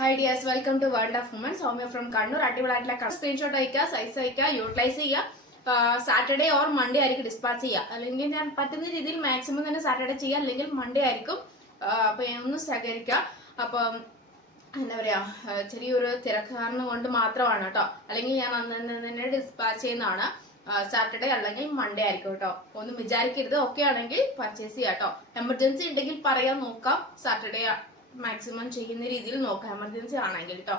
Hi dears, welcome to World of Women. Soumya from Kannur. അടിപൊളിയായിട്ടുള്ള screenshot അയക്കുക, size അയക്കുക, utilise ചെയ്യുക. Saturday or Monday ആയിരിക്കും dispatch ചെയ്യുക. അല്ലെങ്കിൽ ഞാൻ പറ്റുന്ന രീതിയിൽ മാക്സിമം തന്നെ സാറ്റർഡേ ചെയ്യുക, അല്ലെങ്കിൽ മൺഡേ ആയിരിക്കും. അപ്പോൾ ഒന്ന് സഹകരിക്കുക. അപ്പം എന്താ പറയാ, ചെറിയൊരു തിരക്ക് കാരണം കൊണ്ട് മാത്രമാണ് കേട്ടോ. അല്ലെങ്കിൽ ഞാൻ അന്ന് തന്നെ ഡിസ്പാച്ച് ചെയ്യുന്നതാണ്. സാറ്റർഡേ അല്ലെങ്കിൽ മൺഡേ ആയിരിക്കും കേട്ടോ. ഒന്നും വിചാരിക്കരുത്. ഓക്കെ ആണെങ്കിൽ പർച്ചേസ് ചെയ്യാം കേട്ടോ. എമർജൻസി ഉണ്ടെങ്കിൽ പറയാൻ നോക്കാം. സാറ്റർഡേ മാക്സിമം ചെയ്യുന്ന രീതിയിൽ നോക്കാം, എമർജൻസി ആണെങ്കിൽ കേട്ടോ.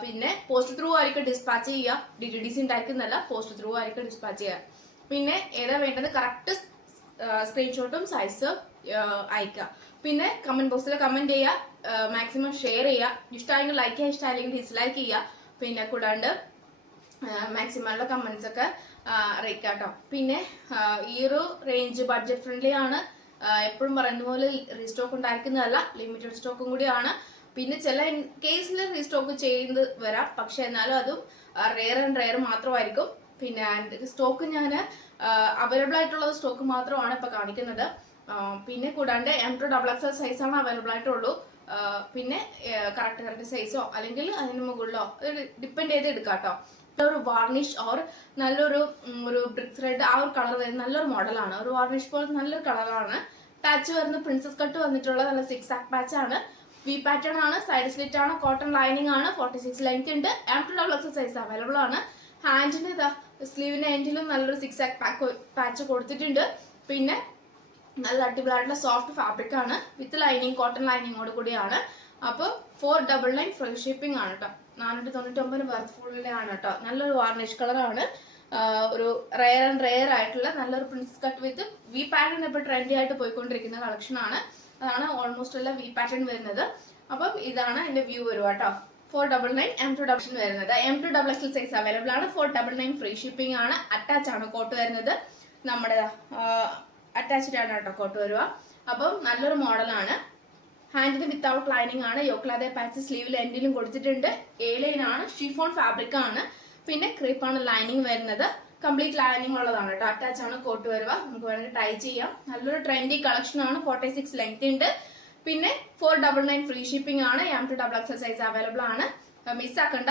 പിന്നെ പോസ്റ്റ് ത്രൂ ആയിരിക്കും ഡിസ്പാച്ച് ചെയ്യുക. DTDC ഉണ്ടായിരിക്കുന്നല്ല, പോസ്റ്റ് ത്രൂ ആയിരിക്കും ഡിസ്പാച്ച് ചെയ്യുക. പിന്നെ ഏതാ വേണ്ടത് കറക്റ്റ് സ്ക്രീൻഷോട്ടും സൈസ് അയക്കുക. പിന്നെ കമന്റ് ബോക്സിൽ കമന്റ് ചെയ്യുക, മാക്സിമം ഷെയർ ചെയ്യുക. ഇഷ്ടമായെങ്കിൽ ലൈക്ക് ചെയ്യുക, ഇഷ്ടമായില്ലെങ്കിൽ ഡിസ്ലൈക്ക് ചെയ്യുക. പിന്നെ കൂടാണ്ട് മാക്സിമം ഉള്ള കമന്റ്സ് ഒക്കെ അറിയിക്കുക കേട്ടോ. പിന്നെ ഈ ഒരു റേഞ്ച് ബഡ്ജറ്റ് ഫ്രണ്ട്ലി ആണ്. എപ്പോഴും പറയുന്ന പോലെ റീസ്റ്റോക്ക് ഉണ്ടായിരിക്കുന്നതല്ല, ലിമിറ്റഡ് സ്റ്റോക്കും കൂടിയാണ്. പിന്നെ ചില കേസിൽ റീസ്റ്റോക്ക് ചെയ്ത് വരാം, പക്ഷെ എന്നാലും അതും റെയർ മാത്രമായിരിക്കും. പിന്നെ സ്റ്റോക്ക് ഞാൻ അവൈലബിൾ ആയിട്ടുള്ള സ്റ്റോക്ക് മാത്രമാണ് ഇപ്പൊ കാണിക്കുന്നത്. പിന്നെ കൂടാണ്ട് M2XXL സൈസാണ് അവൈലബിൾ ആയിട്ടുള്ളൂ. പിന്നെ കറക്റ്റ് സൈസോ അല്ലെങ്കിൽ അതിന് മുകളിലോ ഡിപ്പെൻഡ് ചെയ്ത് എടുക്കാം കേട്ടോ. ഒരു വാർണിഷ് ഓർ നല്ലൊരു ബ്രിക്സ് റെഡ് ആ ഒരു കളർ വരുന്ന നല്ലൊരു മോഡലാണ്. ഒരു വാർണിഷ് പോലെ നല്ലൊരു കളറാണ്. പാച്ച് വരുന്ന പ്രിൻസസ് കട്ട് വന്നിട്ടുള്ള നല്ല 6 ആക്ക് പാച്ച് ആണ്. വി പാറ്റേൺ ആണ്, സൈഡ് സ്ലിറ്റ് ആണ്, കോട്ടൺ ലൈനിങ് ആണ്, 46 ലെങ്ത് ഉണ്ട്. M2XXL സൈസ് അവൈലബിൾ ആണ്. ഹാൻഡിന് ഇതാ സ്ലീവിന്റെ എൻഡിലും നല്ലൊരു 6 ആക്ക് പാച്ച് കൊടുത്തിട്ടുണ്ട്. പിന്നെ നല്ല അടിപൊളിയായിട്ടുള്ള സോഫ്റ്റ് ഫാബ്രിക് ആണ്, വിത്ത് ലൈനിങ്, കോട്ടൺ ലൈനിങ്ങോട് കൂടിയാണ്. അപ്പോൾ 499 ഫ്രീ ഷിപ്പിംഗ് ആണ് കേട്ടോ. 499 വർത്ത്ഫുള്ളിലാണ് കേട്ടോ. നല്ലൊരു വാർണിഷ് കളറാണ്. ഒരു റെയർ ആയിട്ടുള്ള നല്ലൊരു princess cut with V pattern ഇപ്പോൾ ട്രെൻഡി ആയിട്ട് പോയിക്കൊണ്ടിരിക്കുന്ന കളക്ഷൻ ആണ്. അതാണ് ഓൾമോസ്റ്റ് ഉള്ള വി പാറ്റേൺ വരുന്നത്. അപ്പം ഇതാണ് എന്റെ വ്യൂ വരുക കേട്ടോ. 499 M2XXL വരുന്നത്. M2XXL സൈസ് അവൈലബിൾ ആണ്. 499 ഫ്രീ ഷിപ്പിംഗ് ആണ്. അറ്റാച്ച് ആണ് കോട്ട് വരുന്നത്. നമ്മുടെ അറ്റാച്ച്ഡ് ആണ് കേട്ടോ കോട്ട് വരുക. അപ്പം നല്ലൊരു മോഡലാണ്. ഹാൻഡിന് വിത്തൗട്ട് ലൈനിങ് ആണ്. യോക്ലാതെ പാച്ച് സ്ലീവിൽ എൻഡിലും കൊടുത്തിട്ടുണ്ട്. ലൈൻ ആണ്, ഷിഫോൺ ഫാബ്രിക് ആണ്. പിന്നെ ക്രീപ്പാണ് ലൈനിങ് വരുന്നത്. കംപ്ലീറ്റ് ലൈനിങ് ഉള്ളതാണ് കേട്ടോ. അറ്റാച്ച് ആണ് കോട്ട് വരുക. നമുക്ക് വേണമെങ്കിൽ ട്രൈ ചെയ്യാം. നല്ലൊരു ട്രെൻഡി കളക്ഷൻ ആണ്. 46 ലെങ്ത് ഉണ്ട്. പിന്നെ 499 ഫ്രീ ഷിപ്പിംഗ് ആണ്. M2XXL സൈസ് അവൈലബിൾ ആണ്. മിസ്സാക്കണ്ട.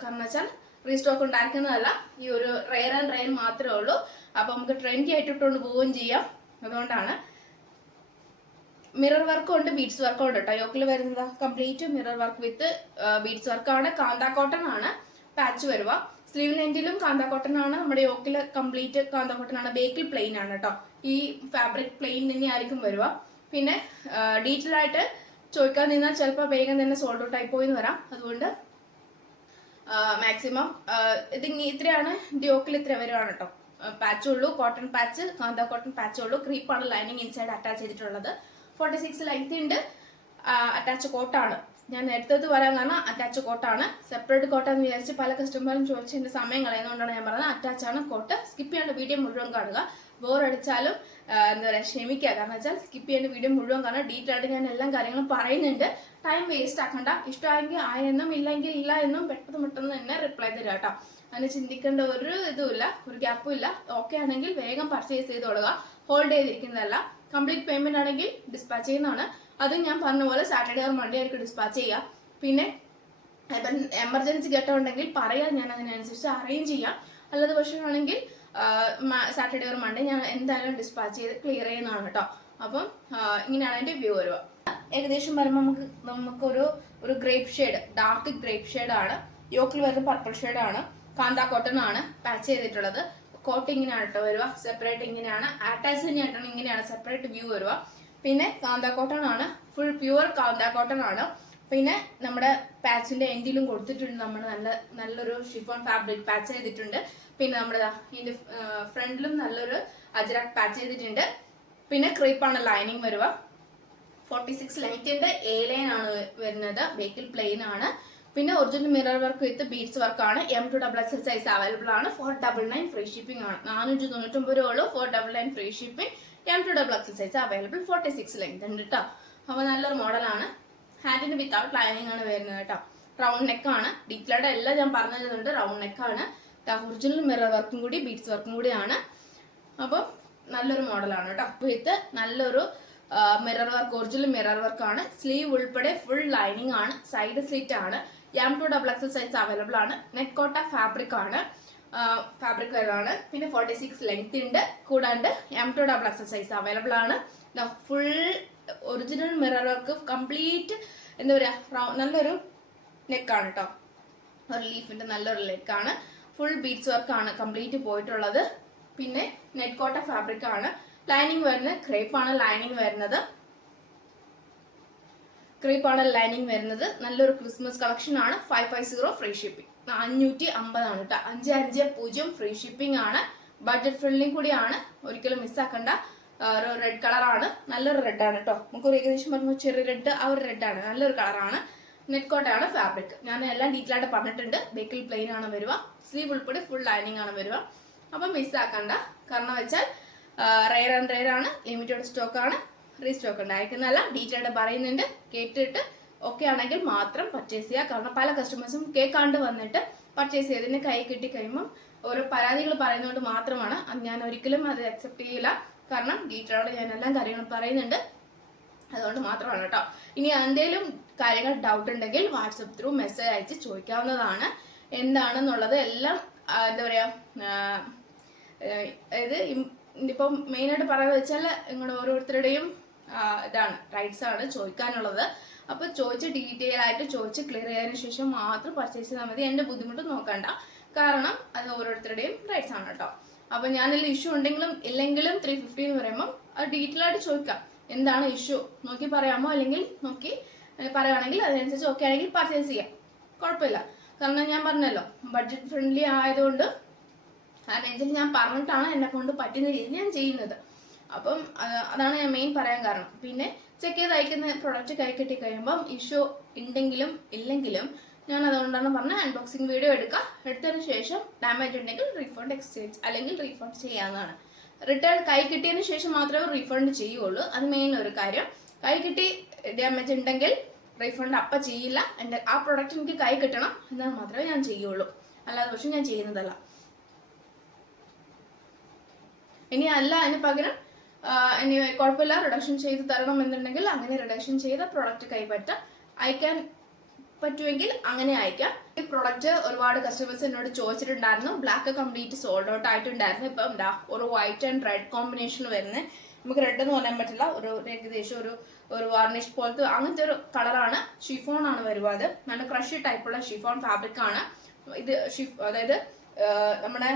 കാരണം വെച്ചാൽ റീസ്റ്റോക്ക് ഉണ്ടായിരിക്കുന്നതല്ല, ഈ ഒരു റെയർ മാത്രമേ ഉള്ളൂ. അപ്പൊ നമുക്ക് ട്രെൻഡി ആയിട്ട് ഇട്ടുകൊണ്ട് പോവുകയും ചെയ്യാം. അതുകൊണ്ടാണ്. മിറർ വർക്കും ഉണ്ട്, ബീഡ്സ് വർക്കും ഉണ്ട് കേട്ടോ. യോക്കിൽ വരുന്നത് complete mirror work with beads വർക്കാണ്. കാന്ത കോട്ടൺ ആണ് പാച്ച് വരുക. സ്ലീവ് ലെൻറ്റിലും കാന്ത കോട്ടൺ ആണ്. നമ്മുടെ യോക്കിൽ കംപ്ലീറ്റ് കാന്ത കോട്ടൺ ആണ്. ബേക്കിൽ പ്ലെയിൻ ആണ് കേട്ടോ. ഈ ഫാബ്രിക് പ്ലെയിൻ തന്നെ ആയിരിക്കും വരുക. പിന്നെ ഡീറ്റെയിൽ ആയിട്ട് ചോദിക്കാൻ നിന്നാൽ ചിലപ്പോൾ വേഗം തന്നെ സോൾഡ് ഔട്ട് ആയി പോയിന്ന് വരാം. അതുകൊണ്ട് മാക്സിമം ഇത്രയാണ് യോക്കിൽ ഇത്ര വരുവാണ് കേട്ടോ. പാച്ച് ഉള്ളൂ, കോട്ടൺ പാച്ച്, കാന്ത കോട്ടൺ പാച്ച് ഉള്ളൂ. ക്രീപ്പാണ് ലൈനിങ് ഇൻസൈഡ് അറ്റാച്ച് ചെയ്തിട്ടുള്ളത്. 46 ലെങ്ത് ഉണ്ട്. അറ്റാച്ച് കോട്ടാണ്. ഞാൻ എടുത്തത് പറയാൻ കാരണം അറ്റാച്ച് കോട്ടാണ്. സെപ്പറേറ്റ് കോട്ടാന്ന് വിചാരിച്ച് പല കസ്റ്റമറും ചോദിച്ച് എന്റെ സമയം കളയുന്നതുകൊണ്ടാണ് ഞാൻ പറഞ്ഞത് അറ്റാച്ച് ആണ് കോട്ട്. സ്കിപ്പ് ചെയ്യേണ്ട വീഡിയോ മുഴുവൻ കാണുക. ബോറടിച്ചാലും എന്താ പറയുക ക്ഷമിക്കുക. കാരണം വെച്ചാൽ സ്കിപ്പ് ചെയ്യേണ്ട വീഡിയോ മുഴുവൻ കാണുക. ഡീറ്റെയിൽ ആയിട്ട് ഞാൻ എല്ലാ കാര്യങ്ങളും പറയുന്നുണ്ട്. ടൈം വേസ്റ്റ് ആക്കണ്ട. ഇഷ്ടമായെങ്കിൽ ആയെന്നും ഇല്ലെങ്കിൽ ഇല്ല എന്നും പെട്ടെന്ന് തന്നെ റിപ്ലൈ തരാം കേട്ടോ. അതിന് ചിന്തിക്കേണ്ട ഒരു ഇതുമില്ല, ഒരു ഗ്യാപ്പും ഇല്ല. ഓക്കെ ആണെങ്കിൽ വേഗം പർച്ചേസ് ചെയ്തോളുക. ഹോൾഡ് ചെയ്തിരിക്കുന്നതല്ല. കംപ്ലീറ്റ് പേയ്മെന്റ് ആണെങ്കിൽ ഡിസ്പാച്ച് ചെയ്യുന്നതാണ്. അത് ഞാൻ പറഞ്ഞ പോലെ സാറ്റർഡേ ഓർ മൺഡേ ആയിരിക്കും ഡിസ്പാച്ച് ചെയ്യുക. പിന്നെ ഇപ്പം എമർജൻസി ഘട്ടം ഉണ്ടെങ്കിൽ പറയാം, ഞാൻ അതിനനുസരിച്ച് അറേഞ്ച് ചെയ്യാം. അല്ലാതെ പക്ഷേ ആണെങ്കിൽ സാറ്റർഡേ ഓർ മൺഡേ ഞാൻ എന്തായാലും ഡിസ്പാച്ച് ചെയ്ത് ക്ലിയർ ചെയ്യുന്നതാണ് കേട്ടോ. അപ്പം ഇങ്ങനെയാണ് എൻ്റെ വ്യൂ വരുക. ഏകദേശം വരുമ്പോൾ നമുക്കൊരു grape shade, dark grape shade ആണ്. യോക്കിൽ വരുന്ന പർപ്പിൾ ഷെയ്ഡ് ആണ്. കാന്ത കോട്ടൺ ആണ് പാച്ച് ചെയ്തിട്ടുള്ളത്. കോട്ട് ഇങ്ങനെയാണ് കേട്ടോ വരുക. സെപ്പറേറ്റ് ഇങ്ങനെയാണ്. അറ്റാച്ച് തന്നെയായിട്ടാണ് ഇങ്ങനെയാണ് സെപ്പറേറ്റ് വ്യൂ വരുക. പിന്നെ കാന്ത കോട്ടൺ ആണ്, ഫുൾ പ്യുവർ കാന്ത കോട്ടൺ ആണ്. പിന്നെ നമ്മുടെ പാച്ചിന്റെ എൻഡിലും കൊടുത്തിട്ടുണ്ട്. നമ്മൾ നല്ലൊരു ഷിഫോൺ ഫാബ്രിക് പാച്ച് ചെയ്തിട്ടുണ്ട്. പിന്നെ നമ്മുടെ ഇതിന്റെ ഫ്രണ്ടിലും നല്ലൊരു അജ്രക് പാച്ച് ചെയ്തിട്ടുണ്ട്. പിന്നെ ക്രീപ്പാണ് ലൈനിങ് വരുക. 46 ലെങ്ത്തിന്റെ ലൈൻ ആണ് വരുന്നത്. ബേക്കിൽ പ്ലെയിൻ ആണ്. പിന്നെ original mirror work with beads വർക്കാണ്. M2XXL സൈസ് അവൈലബിൾ ആണ്. 499 ഫ്രീ ഷിപ്പിംഗ് ആണ്. 499 ഉള്ളൂ. 499 free shipping. M2XXL size available. 46 length ഉണ്ട് കേട്ടോ. അപ്പൊ നല്ലൊരു മോഡലാണ്. ഹാൻഡിന് വിത്തൗട്ട് ലൈനിങ് ആണ് വരുന്നത് കേട്ടോ. റൗണ്ട് നെക്ക് ആണ്. ഡീറ്റെയിൽഡ് എല്ലാം ഞാൻ പറഞ്ഞതുകൊണ്ട് റൗണ്ട് നെക്ക് ആണ്. ഒറിജിനൽ മിറർ വർക്കും കൂടി ബീഡ്സ് വർക്കും കൂടിയാണ്. അപ്പം നല്ലൊരു മോഡലാണ് കേട്ടോ. വിത്ത് നല്ലൊരു mirror work, original mirror work ആണ്. സ്ലീവ് ഉൾപ്പെടെ ഫുൾ ലൈനിങ് ആണ്. സൈഡ് സ്ലിറ്റ് ആണ്. M2 XXL സൈസ് അവൈലബിൾ ആണ്. നെറ്റ് കോട്ട ഫാബ്രിക് ആണ്. ഫാബ്രിക് ആണ്. പിന്നെ 46 ലെങ്ത് ഉണ്ട്. കൂടാണ്ട് M2 XXL സൈസ് അവൈലബിൾ ആണ്. Full original mirror work, complete എന്താ പറയുക, നല്ലൊരു നെക്കാണ് കേട്ടോ. ഒരു ലീഫിന്റെ നല്ലൊരു നെക്കാണ്. ഫുൾ ബീഡ്സ് വർക്ക് ആണ് കംപ്ലീറ്റ് പോയിട്ടുള്ളത്. പിന്നെ നെറ്റ് കോട്ട ഫാബ്രിക് ആണ്. ലൈനിങ് വരുന്നത് ക്രേപ്പ് ആണ്. ലൈനിങ് വരുന്നത് നല്ലൊരു ക്രിസ്മസ് കളക്ഷൻ ആണ്. 550 ഫ്രീ ഷിപ്പിംഗ്. 550 ആണ് കേട്ടോ. 550 ഫ്രീ ഷിപ്പിംഗ് ആണ്. ബഡ്ജറ്റ് ഫ്രണ്ട്ലി കൂടിയാണ്. ഒരിക്കലും മിസ്സാക്കണ്ട. ഒരു റെഡ് കളറാണ്. നല്ലൊരു റെഡ് ആണ് കേട്ടോ. നമുക്ക് ഏകദേശം പറയുമ്പോൾ ചെറിയ റെഡ്, ആ ഒരു റെഡ് ആണ്. നല്ലൊരു കളറാണ്. നെറ്റ് കോട്ടയാണ് ഫാബ്രിക്. ഞാൻ എല്ലാം ഡീറ്റെയിൽ ആയിട്ട് പറഞ്ഞിട്ടുണ്ട്. ബേക്കിൽ പ്ലെയിൻ ആണ് വരിക. സ്ലീവ് ഉൾപ്പെടെ ഫുൾ ലൈനിങ് ആണ് വരിക. അപ്പം മിസ്സാക്കണ്ട. കാരണം വെച്ചാൽ റെയർ ആൻഡ് റെയർ ആണ്. ലിമിറ്റഡ് സ്റ്റോക്ക് ആണ്. റീസ്റ്റോക്ക് ഉണ്ടായിരിക്കുന്നതല്ല. ഡീറ്റെയിൽ ആയിട്ട് പറയുന്നുണ്ട്. കേട്ടിട്ട് ഓക്കെ ആണെങ്കിൽ മാത്രം പർച്ചേസ് ചെയ്യുക. കാരണം പല കസ്റ്റമേഴ്സും കേൾക്കാണ്ട് വന്നിട്ട് പർച്ചേസ് ചെയ്തതിന് കൈ കിട്ടി കഴിയുമ്പം ഓരോ പരാതികൾ പറയുന്നതുകൊണ്ട് മാത്രമാണ് ഞാൻ ഒരിക്കലും അത് അക്സെപ്റ്റ് ചെയ്യില്ല. കാരണം ഡീറ്റെയിലോടെ ഞാൻ എല്ലാം കാര്യങ്ങളും പറയുന്നുണ്ട്. അതുകൊണ്ട് മാത്രമാണ് കേട്ടോ. ഇനി എന്തെങ്കിലും കാര്യങ്ങൾ ഡൗട്ട് ഉണ്ടെങ്കിൽ വാട്സപ്പ് ത്രൂ മെസ്സേജ് അയച്ച് ചോദിക്കാവുന്നതാണ്. എന്താണെന്നുള്ളത് എല്ലാം എന്താ പറയുക, അതായത് ഇപ്പം മെയിനായിട്ട് പറയുന്നത് വെച്ചാൽ നിങ്ങളുടെ ഓരോരുത്തരുടെയും ഇതാണ്, റൈറ്റ്സ് ആണ് ചോദിക്കാനുള്ളത്. അപ്പോൾ ചോദിച്ച് ഡീറ്റെയിൽ ആയിട്ട് ചോദിച്ച് ക്ലിയർ ചെയ്തതിനു ശേഷം മാത്രം പർച്ചേസ് ചെയ്താൽ മതി. എൻ്റെ ബുദ്ധിമുട്ട് നോക്കണ്ട. കാരണം അത് ഓരോരുത്തരുടെയും റൈറ്റ്സ് ആണ് കേട്ടോ. അപ്പോൾ ഞാനതിൽ ഇഷ്യൂ ഉണ്ടെങ്കിലും ഇല്ലെങ്കിലും 350 എന്ന് പറയുമ്പോൾ അത് ഡീറ്റെയിൽ ആയിട്ട് ചോദിക്കാം. എന്താണ് ഇഷ്യൂ നോക്കി പറയാമോ, അല്ലെങ്കിൽ നോക്കി പറയുകയാണെങ്കിൽ അതിനനുസരിച്ച് ഓക്കെ ആണെങ്കിൽ പർച്ചേസ് ചെയ്യാം. കുഴപ്പമില്ല. കാരണം ഞാൻ പറഞ്ഞല്ലോ ബഡ്ജറ്റ് ഫ്രണ്ട്ലി ആയതുകൊണ്ട് അതിനനുസരിച്ച് ഞാൻ പറഞ്ഞിട്ടാണ് എന്നെ കൊണ്ട് പറ്റുന്ന രീതിയിൽ ഞാൻ ചെയ്യുന്നത്. അപ്പം അതാണ് ഞാൻ മെയിൻ പറയാൻ കാരണം. പിന്നെ ചെക്ക് ചെയ്ത് അയക്കുന്ന പ്രൊഡക്റ്റ് കൈ കിട്ടി കഴിയുമ്പം ഇഷ്യൂ ഉണ്ടെങ്കിലും ഇല്ലെങ്കിലും ഞാൻ അതുകൊണ്ടാണ് പറഞ്ഞ അൺബോക്സിങ് വീഡിയോ എടുത്തതിന് ശേഷം ഡാമേജ് ഉണ്ടെങ്കിൽ റീഫണ്ട് എക്സ്ചേഞ്ച് അല്ലെങ്കിൽ റീഫണ്ട് ചെയ്യാവുന്നതാണ്. റിട്ടേൺ കൈ കിട്ടിയതിന് ശേഷം മാത്രമേ റീഫണ്ട് ചെയ്യുള്ളൂ. അത് മെയിൻ ഒരു കാര്യം. കൈ കിട്ടി ഡാമേജ് ഉണ്ടെങ്കിൽ റീഫണ്ട് അപ്പം ചെയ്യില്ല. എൻ്റെ ആ പ്രൊഡക്റ്റ് എനിക്ക് കൈ കിട്ടണം എന്നാൽ മാത്രമേ ഞാൻ ചെയ്യുള്ളൂ. അല്ലാതെ പക്ഷെ ഞാൻ ചെയ്യുന്നതല്ല. ഇനി അല്ല അതിന് പകരം ഇനി കുഴപ്പമില്ല റിഡക്ഷൻ ചെയ്ത് തരണം എന്നുണ്ടെങ്കിൽ അങ്ങനെ റിഡക്ഷൻ ചെയ്ത പ്രൊഡക്റ്റ് കൈപ്പറ്റാം. അയക്കാൻ പറ്റുമെങ്കിൽ അങ്ങനെ അയക്കാം. ഈ പ്രൊഡക്റ്റ് ഒരുപാട് കസ്റ്റമേഴ്സ് എന്നോട് ചോദിച്ചിട്ടുണ്ടായിരുന്നു. ബ്ലാക്ക് കംപ്ലീറ്റ് സോൾഡ് ഔട്ട് ആയിട്ടുണ്ടായിരുന്നു. ഇപ്പം എന്താ ഒരു വൈറ്റ് ആൻഡ് റെഡ് കോമ്പിനേഷൻ വരുന്നത്. നമുക്ക് റെഡ് എന്ന് പറയാൻ പറ്റില്ല. ഒരു ഏകദേശം ഒരു വാർണിഷ് പോലത്തെ അങ്ങനത്തെ ഒരു കളറാണ്. ഷിഫോൺ ആണ് വരുന്നത്. നല്ല ക്രഷ് ടൈപ്പുള്ള ഷിഫോൺ ഫാബ്രിക് ആണ് ഇത്. അതായത് നമ്മുടെ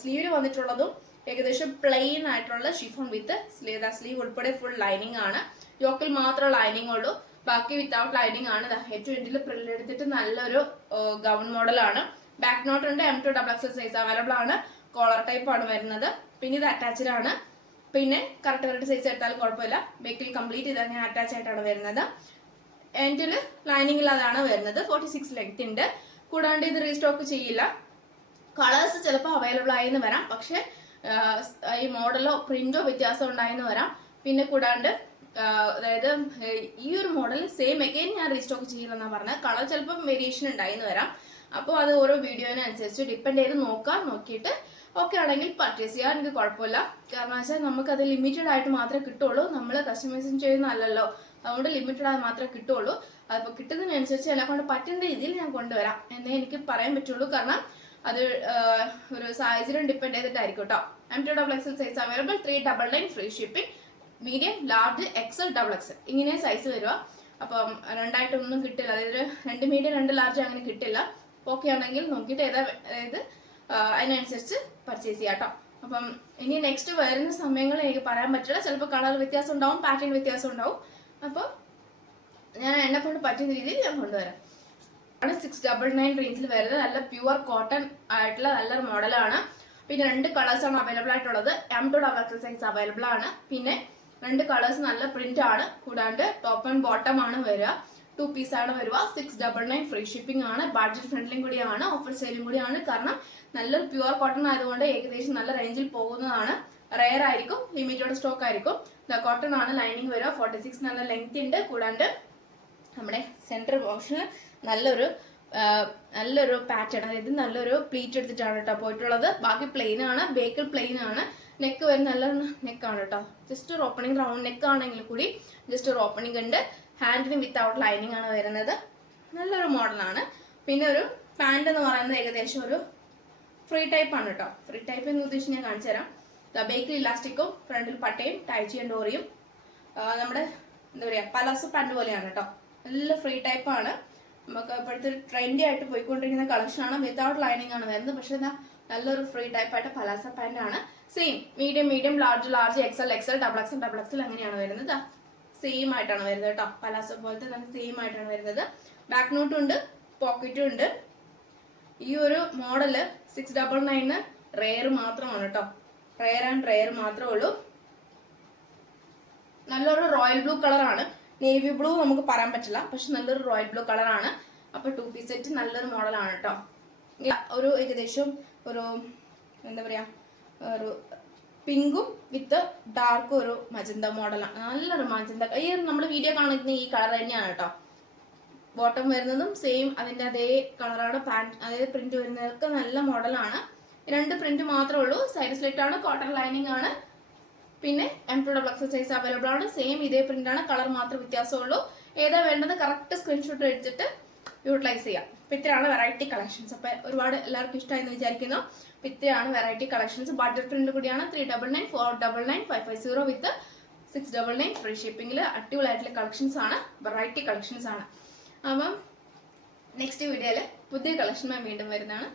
സ്ലീവിൽ വന്നിട്ടുള്ളതും ഏകദേശം പ്ലെയിൻ ആയിട്ടുള്ള ഷിഫോൺ വിത്ത് സ്ലീവ് ഉൾപ്പെടെ ഫുൾ ലൈനിങ് ആണ്. യോക്കിൽ മാത്രം ലൈനിങ് ഉള്ളൂ. ബാക്കി വിത്തൗട്ട് ലൈനിങ് ആണ്. H20 പ്രിന്റ് എടുത്തിട്ട് നല്ലൊരു ഗൗൺ മോഡലാണ്. ബാക്ക് നോട്ട് ഉണ്ട്. M2 XXL സൈസ് അവൈലബിൾ ആണ്. കോളർ ടൈപ്പ് ആണ് വരുന്നത്. പിന്നെ ഇത് അറ്റാച്ച്ഡ് ആണ്. പിന്നെ കറക്റ്റ് സൈസ് എടുത്താലും കുഴപ്പമില്ല. ബേക്കിൽ കംപ്ലീറ്റ് ഇത് അങ്ങനെ അറ്റാച്ച് ആയിട്ടാണ് വരുന്നത്. എൻഡിൽ ലൈനിങ് ഇല്ലാതാണ് വരുന്നത്. 46 ലെങ്ത് ഉണ്ട്. കൂടാണ്ട് ഇത് റീസ്റ്റോക്ക് ചെയ്യില്ല. കളേഴ്സ് ചിലപ്പോൾ അവൈലബിൾ ആയെന്ന് വരാം. പക്ഷെ ഈ മോഡലോ പ്രിന്റോ വ്യത്യാസം ഉണ്ടായെന്ന് വരാം. പിന്നെ കൂടാണ്ട് അതായത് ഈ ഒരു മോഡൽ സെയിം അഗൈൻ ഞാൻ റീസ്റ്റോക്ക് ചെയ്യില്ലെന്നാണ് പറഞ്ഞത്. കളർ ചിലപ്പോൾ വേരിയേഷൻ ഉണ്ടായെന്ന് വരാം. അപ്പോൾ അത് ഓരോ വീഡിയോനനുസരിച്ച് ഡിപ്പെൻഡ് ചെയ്ത് നോക്കിയിട്ട് ഓക്കെ ആണെങ്കിൽ പർച്ചേസ് ചെയ്യാൻ എനിക്ക് കുഴപ്പമില്ല. കാരണം വെച്ചാൽ നമുക്കത് ലിമിറ്റഡ് ആയിട്ട് മാത്രമേ കിട്ടുള്ളൂ. നമ്മൾ കസ്റ്റമൈസിങ് ചെയ്യുന്നതല്ലല്ലോ. അതുകൊണ്ട് ലിമിറ്റഡ് ആയി മാത്രമേ കിട്ടുള്ളൂ. അതിപ്പോൾ കിട്ടുന്നതിനനുസരിച്ച് എന്നെ കൊണ്ട് പറ്റുന്ന രീതിയിൽ ഞാൻ കൊണ്ടുവരാം എന്നേ എനിക്ക് പറയാൻ പറ്റുള്ളൂ. കാരണം അത് ഒരു സാഹചര്യം ഡിപ്പെൻഡ് ചെയ്തിട്ടായിരിക്കും കേട്ടോ. M2 XXL size available. 399 free shipping. Medium, large, XL, XXL ഇങ്ങനെ സൈസ് വരിക. അപ്പം രണ്ടായിട്ടൊന്നും കിട്ടില്ല. അതായത് 2 മീഡിയം 2 ലാർജ് അങ്ങനെ കിട്ടില്ല. ഓക്കെ ആണെങ്കിൽ നോക്കിയിട്ട് അതായത് അതിനനുസരിച്ച് പർച്ചേസ് ചെയ്യാം കേട്ടോ. അപ്പം ഇനി നെക്സ്റ്റ് വരുന്ന സമയങ്ങൾ എനിക്ക് പറയാൻ പറ്റില്ല. ചിലപ്പോൾ കളർ വ്യത്യാസം ഉണ്ടാവും, പാറ്റേൺ വ്യത്യാസം ഉണ്ടാവും. അപ്പോൾ ഞാൻ എന്നെ കൊണ്ട് പറ്റുന്ന രീതിയിൽ ഞാൻ കൊണ്ടുവരാം. 699 റേഞ്ചിൽ വരുന്നത്. നല്ല പ്യുവർ കോട്ടൺ ആയിട്ടുള്ള നല്ലൊരു മോഡലാണ്. പിന്നെ 2 കളേഴ്സാണ് അവൈലബിൾ ആയിട്ടുള്ളത്. M2 XXL സൈസ് അവൈലബിൾ ആണ്. പിന്നെ 2 കളേഴ്സ് നല്ല പ്രിന്റ് ആണ്. കൂടാണ്ട് ടോപ്പ് ആൻഡ് ബോട്ടം ആണ് വരിക. 2 പീസ് ആണ് വരിക. 699 ഫ്രീ ഷിപ്പിംഗ് ആണ്. ബഡ്ജറ്റ് ഫ്രണ്ട്ലിയും കൂടിയാണ്. ഓഫർ സെയിലും കൂടിയാണ്. കാരണം നല്ലൊരു പ്യുവർ കോട്ടൺ ആയതുകൊണ്ട് ഏകദേശം നല്ല റേഞ്ചിൽ പോകുന്നതാണ്. റെയർ ആയിരിക്കും. ലിമിറ്റഡ് സ്റ്റോക്ക് ആയിരിക്കും. കോട്ടൺ ആണ്. ലൈനിങ് വരിക. 46 നല്ല ലെങ്ത് ഉണ്ട്. കൂടാണ്ട് നമ്മുടെ സെന്റർ പോർഷന് നല്ലൊരു പാറ്റേൺ, അതായത് നല്ലൊരു പ്ലീറ്റ് എടുത്തിട്ടാണ് കേട്ടോ പോയിട്ടുള്ളത്. ബാക്കി പ്ലെയിൻ ആണ്. ബേക്കിൽ പ്ലെയിൻ ആണ്. നെക്ക് വരുന്ന നല്ല നെക്കാണ് കേട്ടോ. ജസ്റ്റ് ഒരു ഓപ്പണിംഗ് റൗണ്ട് നെക്ക് ആണെങ്കിൽ കൂടി ജസ്റ്റ് ഒരു ഓപ്പണിംഗ് ഉണ്ട്. ഹാൻഡിന് വിത്തൗട്ട് ലൈനിങ് ആണ് വരുന്നത്. നല്ലൊരു മോഡലാണ്. പിന്നെ ഒരു പാൻറ് എന്ന് പറയുന്നത് ഏകദേശം ഒരു ഫ്രീ ടൈപ്പ് ആണ് കേട്ടോ. ഫ്രീ ടൈപ്പ് എന്ന് ഉദ്ദേശിച്ച് ഞാൻ കാണിച്ചു തരാം. ബേക്കിൽ ഇലാസ്റ്റിക്കും ഫ്രണ്ടിൽ പട്ടയും ടൈച്ച് ആൻഡ് ഡോറിയും നമ്മുടെ എന്താ പറയുക പലാസോ പാൻറ് പോലെയാണ് കേട്ടോ. നല്ല ഫ്രീ ടൈപ്പ് ആണ്. നമുക്ക് ഇപ്പോഴത്തെ ട്രെൻഡി ആയിട്ട് പോയിക്കൊണ്ടിരിക്കുന്ന കളക്ഷൻ ആണ്. വിത്തൗട്ട് ലൈനിങ് ആണ് വരുന്നത്. പക്ഷെ എന്താ നല്ലൊരു ഫ്രീ ടൈപ്പ് ആയിട്ട് പലാസോ പാൻറ് ആണ്. Same medium large XL double XL അങ്ങനെയാണ് വരുന്നത്. സെയിം ആയിട്ടാണ് വരുന്നത് കേട്ടോ. പലാസോ പോലത്തെ നല്ല സെയിം ആയിട്ടാണ് വരുന്നത്. ബാക്ക് നോട്ടും ഉണ്ട്, പോക്കറ്റും ഉണ്ട്. ഈ ഒരു മോഡല് 699 റെയർ മാത്രമാണ് കേട്ടോ. റെയർ മാത്രമേ ഉള്ളൂ. നല്ലൊരു റോയൽ ബ്ലൂ കളറാണ്. നേവി ബ്ലൂ നമുക്ക് പറയാൻ പറ്റില്ല, പക്ഷെ നല്ലൊരു റോയൽ ബ്ലൂ കളറാണ്. അപ്പൊ 2 പീസ് സെറ്റ് നല്ലൊരു മോഡലാണ് കേട്ടോ. ഒരു ഏകദേശം ഒരു എന്താ പറയാ ഒരു പിങ്കും വിത്ത് ഡാർക്കും ഒരു മജന്ത മോഡലാണ്. നല്ലൊരു മജന്ത. ഈ നമ്മൾ വീഡിയോ കാണിക്കുന്ന ഈ കളർ തന്നെയാണ് കേട്ടോ. ബോട്ടം വരുന്നതും സെയിം അതിന്റെ അതേ കളറാണ്. പാൻറ് അതേ പ്രിന്റ് വരുന്നതൊക്കെ നല്ല മോഡലാണ്. 2 പ്രിന്റ് മാത്രമേ ഉള്ളൂ. സൈഡ് സ്ലിറ്റ് ആണ്, കോട്ടൺ ലൈനിങ് ആണ്. പിന്നെ M2XX സൈസ് അവൈലബിൾ ആണ്. സെയിം ഇതേ പ്രിന്റ് ആണ്, കളർ മാത്രം വ്യത്യാസമുള്ളൂ. ഏതാ വേണ്ടത് കറക്റ്റ് സ്ക്രീൻഷോട്ട് എടുത്തിട്ട് യൂട്ടിലൈസ് ചെയ്യാം. അപ്പൊ ഇത്രയാണ് വെറൈറ്റി കളക്ഷൻസ്. അപ്പൊ ഒരുപാട് എല്ലാവർക്കും ഇഷ്ടമായി എന്ന് വിചാരിക്കുന്നു. അപ്പൊ ഇത്രയാണ് വെറൈറ്റി കളക്ഷൻസ്. ബഡ്ജറ്റ് പ്രിന്റ് കൂടിയാണ്. 399, 499, 550 വിത്ത് 699 ഫ്രീ ഷിപ്പിംഗിൽ അടിപൊളിയായിട്ടുള്ള കളക്ഷൻസ് ആണ്. വെറൈറ്റി കളക്ഷൻസ് ആണ്. അപ്പം നെക്സ്റ്റ് വീഡിയോയിൽ പുതിയ കളക്ഷനുമായി വീണ്ടും വരുന്നതാണ്.